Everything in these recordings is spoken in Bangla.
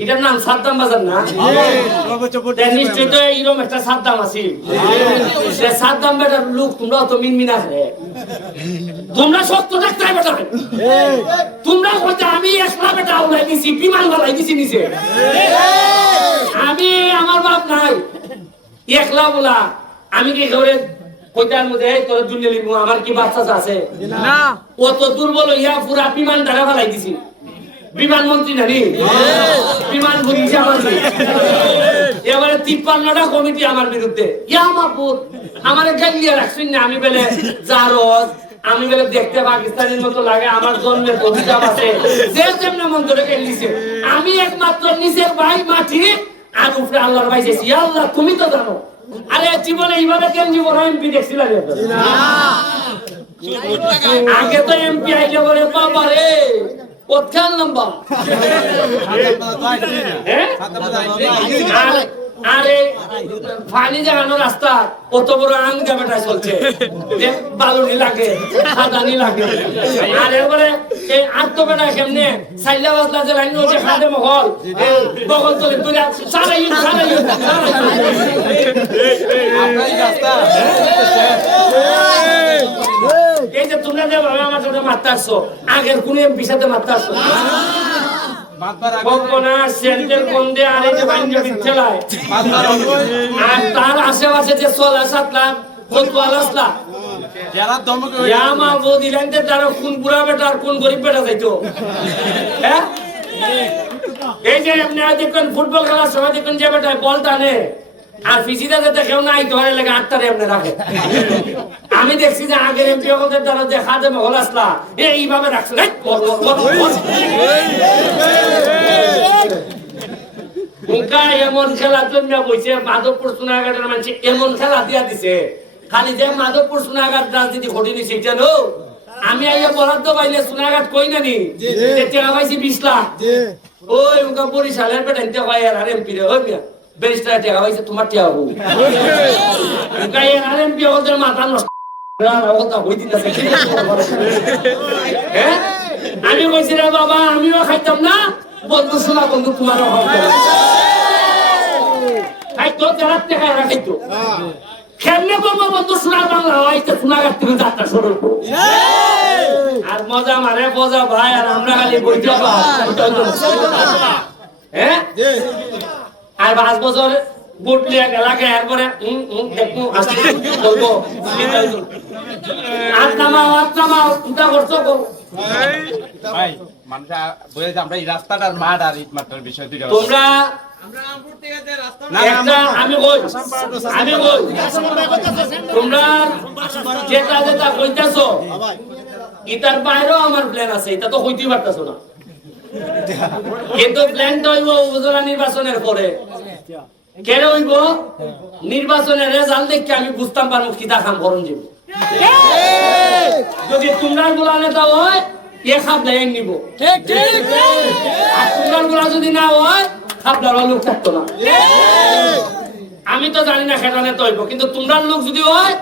এটার নাম সাদ্দাম বাজার না? তা নিশ্চয়ই তো এইরকম একটা সাদ্দাম আছে। সে সাদ্দাম বেটার লোক তোমরা তো মিনমিনা করে তোমরা শক্ত থাকতে বেটা তোমরা বলতে আমি একলা বেটা উলাই দিছি বিমান বালাই দিছি নিচে। আমি আমার বাপ নাই। একলা বলা আমি কি করে কইতার মধ্যে তোর দুনিয়া আমার কি বাচ্চা আছে? না। অত দুর্বল ইয়া পুরা বিমান দ্বারা ফেলাই দিছি। বিমান মন্ত্রী নানি বিমান বুঝিছে আমার এবারে তিপ্পান্নটা কমিটি আমার বিরুদ্ধে। ইয়া মাপুর আমার গালিয়া রাখছেন না আমি বেলে জারজ আমি বেলে দেখতে পাকিস্তানের মতো লাগে আমার জন্মের অভিশাপ আছে। যে যেমন মন্ত্রে গেলিছে আমি একমাত্র নিজের ভাই মাটি আর উপরে আল্লাহর ভাই যেছি আল্লাহ তুমি তো জানো। আরে জীবনে এইভাবে কেন জীবন এমপি দেখছিলাম আগে তো এমপি আইলে বলে বাবা রে কোথায় লম্বা হ্যাঁ? আর- পানি জাগানো রাস্তা কত বড় আং জায়গাটা চলছে যে বালুনি লাগে খাদানি লাগে আর এরপরে এই আত্মবেটা কেমনে সাইলা বাজলা যে লাইন হচ্ছে খাদে মহল বগল তোলে তুলে সারাই সারাই যে তোমরা যে বাবা আমার সাথে মারতাছো আগের কোন এমপির সাথে মারতাছো যে চলা মা বৌদি লাইনতে তারা কোন বুড়া বেটা আর কোন গরিব বেটা যাইতো? হ্যাঁ? এমনি আজ দেখুন ফুটবল খেলার সময় দেখুন যে বেটা বল টানে। আর ফিজিটা যাতে কেউ নাই ধরে লেগে আটটারে এমনি রাখে আমি দেখছি যে আগের এমপি দ্বারা যে হাতে মহল আসলা এইভাবে রাখছে। এই, বল, বল, বল, বল। উনকা এমন খেলা জন্য বইছে মাধবপুর সোনাঘাটের মানুষ এমন খেলা দিয়া দিছে। খালি যে মাধবপুর সোনাঘাট রাজনীতি ঘটিনি সেটা নো। আমি আইয়া বরাদ্দ পাইলে সোনাঘাট কই না নি টাকা পাইছি বিশ লাখ। ওই উনকা বরিশালের পেটেন্টে হয় আর এমপি রে ওই বেরিস্টার টাকা পাইছে তোমার টাকা হব? উনকা আর এমপি ওদের মাথা নষ্ট হ্যাঁ আমি কইছি রে বাবা আমিও খাইতাম না। বন্ধু শোনা বন্ধু তোমারও হবে খাইতো যারা টাকা খাইতো। কেমনে বলব বন্ধু শোনার বাংলা হয় তো শোনাঘাট থেকে যাত্রা শুরু আর মজা মারে মজা ভাই আর আমরা খালি বইতে হ্যাঁ? আর পাঁচ বছর বুট লিয়ে গেলাকে এরপরে হুম হুম দেখব আসলে বলব? আর নামাও আর নামাও চিন্তা করছ গো। ভাই মানুষ বলে যে আমরা এই রাস্তাটার মাঠ আর ইট মাত্রার বিষয় দুইটা তোমরা আমি কই আমি কই তোমরা যেটা যেটা কইতাছো ইতার বাইরেও আমার প্ল্যান আছে এটা তো হইতেই পারতাছো না। কিন্তু প্ল্যানটা হইব উপজেলা নির্বাচনের পরে। কেন হইব? নির্বাচনের রেজাল্ট দেখে আমি বুঝতাম পারব কি দেখাম যদি তোমরা গুলা নেতা হয়, এ খাপ লাইন নিব। আর তোমরা গুলা যদি না হয় দেওয়ার লোক থাকতো না। আমি তো জানি না সেটা নেতা হইব, কিন্তু তোমরা লোক যদি হয়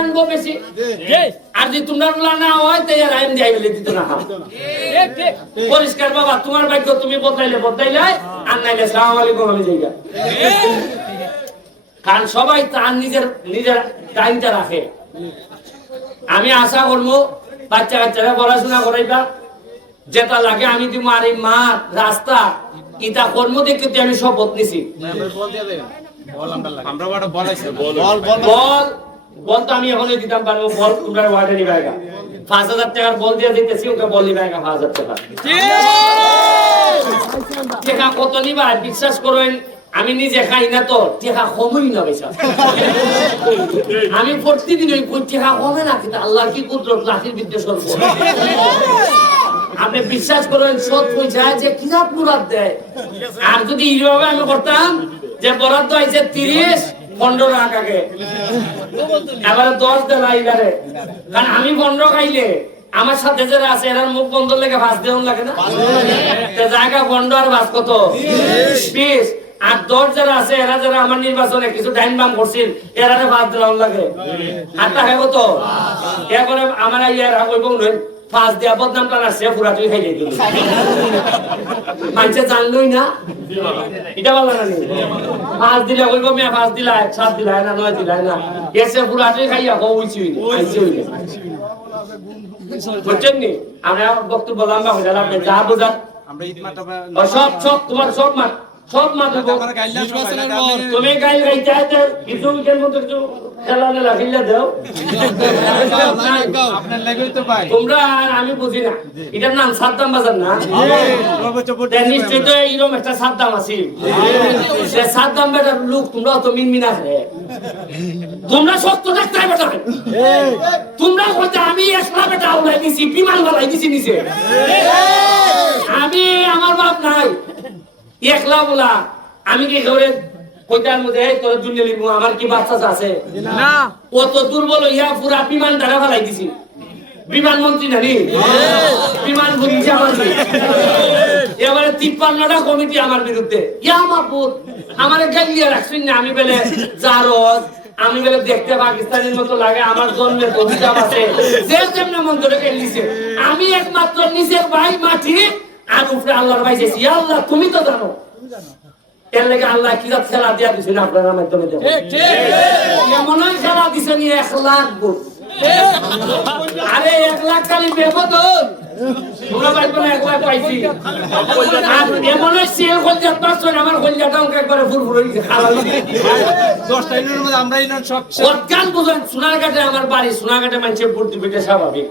আনব বেশি। আর যদি তোমরা গুলা না হয় তে আর আইন দিয়ে বলে দিত না। খাপ পরিষ্কার বাবা তোমার ভাগ্য তুমি বদলাইলে বদলাইলে আর নাইলে সালাম আলাইকুম আমি যাইগা। কারণ সবাই তার নিজের নিজের টাইমটা রাখে। আমি আশা করব বাচ্চা কাচ্চারা পড়াশোনা করাইবা। যেটা লাগে আমি দিব আর এই মাঠ রাস্তা ইটা কর্ম দেখতে আমি শপথ নিছি। আমরা বড় বলাইছে বল বল তো আমি এখনই দিতাম, পারব, বল তোমরা ওয়ার্ডে নিবাইগা পাঁচ হাজার টাকার বল দিয়ে দিতেছি, ওকে বল নিবাইগা পাঁচ হাজার টাকা। টেকা কত নিবা? বিশ্বাস করেন আমি নিজে খাই না তো, টেকা কমই না পয়সা আমি প্রতিদিন ওই টেকা কমে না, কিন্তু আল্লাহ কি কুদরত, লাঠির বিদ্যে সর্ব। আপনি বিশ্বাস করেন সৎ পয়সা যে কিনা মুরাদ দেয়। আর যদি এইভাবে আমি করতাম, যে বরাদ্দ আইছে তিরিশ আগে আমি পনেরো খাইলে আমার সাথে যারা আছে এরা মুখ বন্ধ লেগে ভাস দেওয়ান লাগে না? জায়গা বন্ধ আর ভাস কত? আর দশ যারা আছে, এরা যারা আমার নির্বাচনে কিছু ডাইন বাম করছিল এরা ভাস দেওয়ান লাগে। আর টাকা কত? এরপরে আমার ইয়ার কইব নয় ফাঁস দিয়া বদনাম টানা সে পুরা তুই খাইলে দিল। মানুষে জানলই না। এটা না ফাঁস দিলে কইব মেয়ে ফাঁস দিলা সাত দিলা না নয় দিলা না। এসে পুরা তুই খাইয়া কো উইছি আইছি বুঝছেন নি? আমরা বক্তব্য লম্বা হয়ে গেলাম যা বোঝা সব সব তোমার সব মাঠ। সব মাঠ গাইলা তুমি গাই গাই চাইতে কিছু উইকের মতো কিছু খেলা নেলা খেললে দাও। আপনার লাগেই তো ভাই। তোমরা আর আমি বুঝি না। এটার নাম সাদ্দাম বাজার না? তাই নিশ্চয়ই তো এইরকম একটা সাদ্দাম আছে। সে সাদ্দাম বেটার লোক তোমরা অত মিনমিনা করে তোমরা শক্ত থাকতে হবে বেটা তোমরা কইতে আমি একলা বেটা উড়াই দিছি বিমান বালাই দিছি নিচে। আমি আমার বাপ নাই। একলা বলা আমি কি করে কইতার মধ্যে তোর দুনিয়া লিখব আমার কি বাচ্চা আছে? না। কত দুর্বল ইয়া পুরা বিমান দ্বারা ফেলাই দিছি। বিমান নানি বিমান বুঝিছে আমার এবারে তিপ্পান্নটা কমিটি আমার বিরুদ্ধে। ইয়া আমার রাখছেন না আমি বেলে জারজ আমি বেলে দেখতে পাকিস্তানের মতো লাগে আমার জন্মের অভিশাপ আছে। যে যেমন মন্ত্রে গেলিছে আমি একমাত্র নিজের ভাই মাটি আর উপরে আল্লাহর ভাই যেছি আল্লাহ তুমি তো জানো। এর লেগে আল্লাহ কি খেলা দিয়া দিছেন আপনার মাধ্যমে এমনই খেলা দিছেন এক লাখ বুট আরে এক লাখ খালি বেবদন তোমরা পাইবো না এক লাখ পাইছি। আর এমনই সেল কলজাত পাঁচশো আমার কলজাটা অঙ্ক একবারে ফুরফুর গেছে খালা দশটা ইউনিটের মধ্যে আমরা ইউনিট সব সৎকান বুঝেন সোনারঘাটে আমার বাড়ি সোনারঘাটে মানুষের ভোট দিবে স্বাভাবিক।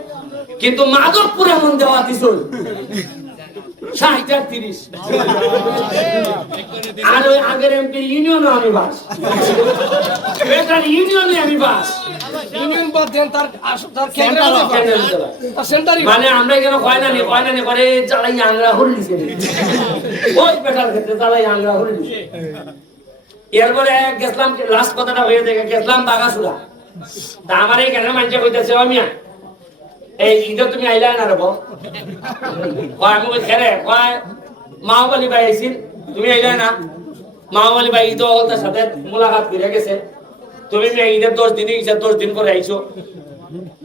কিন্তু মাধবপুর এমন দেওয়া দিছ। ষাট আর তিরিশ। আর ওই আগের এমপি ইউনিয়নও আমি বাস। এটার ইউনিয়নে আমি বাস। ইউনিয়ন বাদ দেন তার তার কেন্দ্র কেন্দ্রের ভিতরে। তার সেন্টারই মানে আমরা এখানে কয় না নি কয় না নি করে জ্বালাই আংরা হল দিছে ওই বেটার ক্ষেত্রে জ্বালাই আংরা হল দিছে এরপরে গেছিলাম লাস্ট কথাটা হয়ে দেখে গেছিলাম বাগাসুরা। তা আমার এই কেন মানুষ কইতেছে মিয়া এই ঈদে তুমি আইলা না রব? কয় আমি খেলে কয় মাওবালি ভাই আইছিল তুমি আইলা না? মাওবালি ভাই ঈদ হলতার সাথে মোলাকাত করে গেছে। তুমি মিয়া ঈদের দশ দিন ঈদের দশ দিন করে আইছো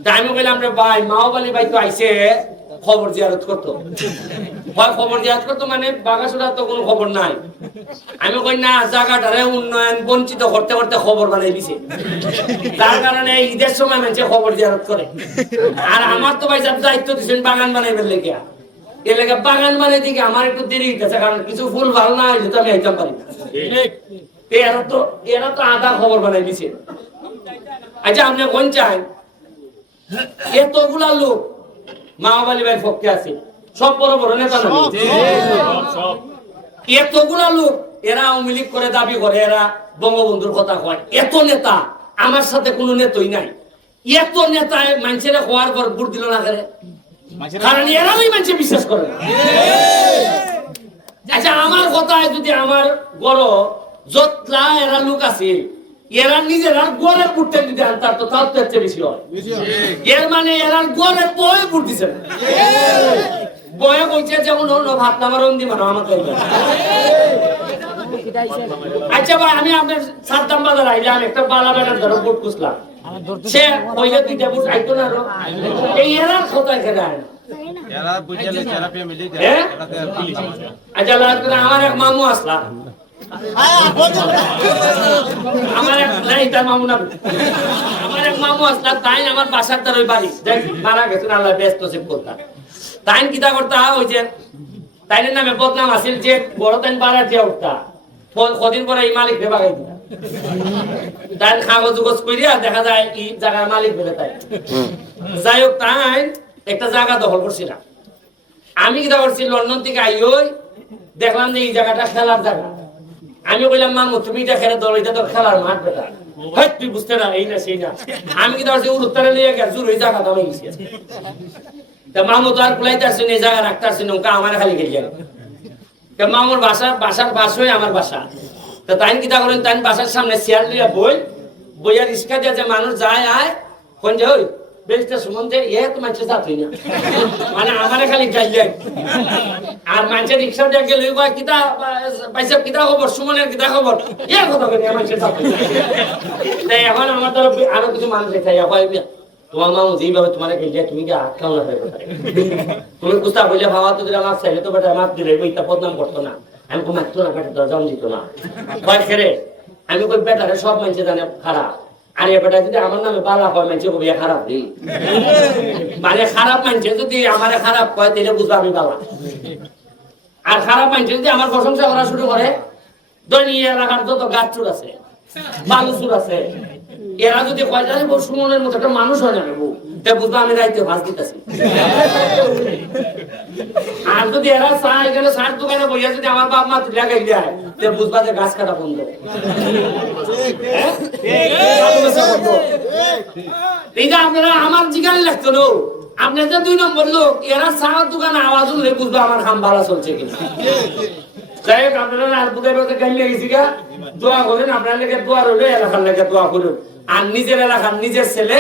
তা আমি বললাম রে ভাই মাওবালি ভাই তো আইছে খবর জিয়ারত করতো ভাই খবর জিয়ারত করতো মানে বাগাসুরা তো কোনো খবর নাই। আমি কই না জায়গাটারে উন্নয়ন বঞ্চিত করতে করতে খবর বানাই দিছে। তার কারণে ঈদের সময় মানুষে খবর জিয়ারত করে। আর আমার তো ভাই দায়িত্ব দিচ্ছেন বাগান বানাইবার লেগে। এর লেগে বাগান বানাই দিকে আমার একটু দেরি হইতেছে কারণ কিছু ফুল ভালো না হইলে তো আমি আইতাম পারি। এরা তো এরা তো আধা খবর বানাই দিছে। আচ্ছা আপনি কোন চান এতগুলা লোক মাওবালি ভাই পক্ষে আছে। সব বড় বড় নেতা এতগুলা লোক এরা আওয়ামী লীগ করে দাবি করে এরা বঙ্গবন্ধুর কথা কয়। এত নেতা আমার সাথে কোনো নেতই নাই। এত নেতা মানুষেরা হওয়ার পর ভোট দিল না করে কারণ এরাই মানুষে বিশ্বাস করে আচ্ছা আমার কথায় যদি আমার বড় যতলা এরা লোক আছে এরা নিজেরা গড়ে পুটতে যদি আনতার তো তার তো এর বেশি হয়। এর মানে এরা গড়ে বয়ে পুট দিছে না। বয়ে বলছে যেমন অন্য ভাত নামার অন্দি মানো আমার আচ্ছা ভাই আমি আপনার সাতটাম বাজার আইলাম একটা বালা বেটার ধরো বুট খুঁজলাম। সে কইলে দুইটা বুট আইতো না আরও। এই এরা কোথায় খেলে আয়? এরা বুঝলে থেরাপি মিলি হ্যাঁ? আচ্ছা আমার এক মামু আসলা। আমার এক নাই তার মামু না। আমার এক মামু আসলা তাই আমার বাসার তার ওই বাড়ি। মারা গেছেন আল্লাহ ব্যস্ত সে করতাম তাই কিতা করতা? হইছে তাইনের নামে বদনাম আছিল যে বড় তাইন পাড়া দিয়া উঠতা। কদিন পরে এই মালিক রে বাগাই দিলা। তাইন কাগজ উগজ কইরা দেখা যায় কি জায়গার মালিক বলে তাই। যাই হোক তাই একটা জায়গা দখল করছিলাম। আমি কিতা করছি লন্ডন থেকে আইয়ই দেখলাম যে এই জায়গাটা খেলার জায়গা আমি কইলাম মামু তুমি এটা খেলে দল এটা তো খেলার মাঠ বেটা। হাই তুই বুঝতে না এই না সেই না। আমি কিটা করছি উত্তরে লিয়ে গেছে জুর ওই জায়গা দামে গেছে। তা মামু তো আর কুলাইতে আসছেন এই জায়গা রাখতে আসছেন ওকে আমার খালি গেছে তা মামুর বাসা বাসার বাসই আমার বাসা। তা তাই কিটা করেন তাই বাসার সামনে চেয়ার লিয়া বই বইয়া রিক্সা দিয়ে যে মানুষ যায় আয় কোন যে বেশটা সুমন্তে এ তো মানুষের সাথে না। মানে আমারে খালি গাইলেন আর মানুষের রিক্সা দিয়ে গেলে কয়, কিতা পাইছে কিতা খবর? সুমনের কিতা খবর? এর কথা কেন মানুষের সাথে তাই এখন আমার ধরো আরও কিছু মানুষ দেখাই হয় তোমার মামু যেইভাবে তোমার তুমি কি আটকাও না তুমি কুস্তা বললে ভাবা তো আমার চাইলে তো বেটা, আমার দিলে বদনাম করতো না। আমি কো মারতো না, বেটা দিত না। কয় খেরে আমি কই, বেটারে সব মানুষে জানে, খারাপ। মানে খারাপ মানুষে যদি খারাপ কয় আমি খারাপ মানুষে যদি গাছ আছে আছে, এরা যদি কয় সুমনের মতো একটা মানুষ হয় না বুঝব আমি দায়িত্ব ভাস দিতেছি। আর যদি এরা চা এখানে চার দোকানে বইয়া যদি আমার বাপ মা তুলে গাই যায় তে বুঝবা যে গাছ কাটা বন্ধ। আপনারা আমার জিগানে লাগতো নো আপনার যে দুই নম্বর লোক, এরা চার দোকানে আওয়াজ উঠলে বুঝব আমার খাম ভালো চলছে কিনা। যাই হোক, আপনারা আর বুঝাই বলতে গাইলে গেছি গা। দোয়া করেন, আপনার লেগে দোয়া এলাকার লেগে দোয়া করুন। আর নিজের এলাকার নিজের ছেলে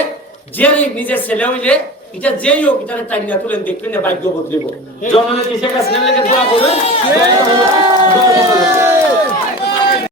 যে নিজের ছেলে হইলে, এটা যেই হোক এটা টাইনা তুলেন, দেখবেন না ভাগ্য বদলিব জননেত্রী হাসিনার লেগে দোয়া করুন।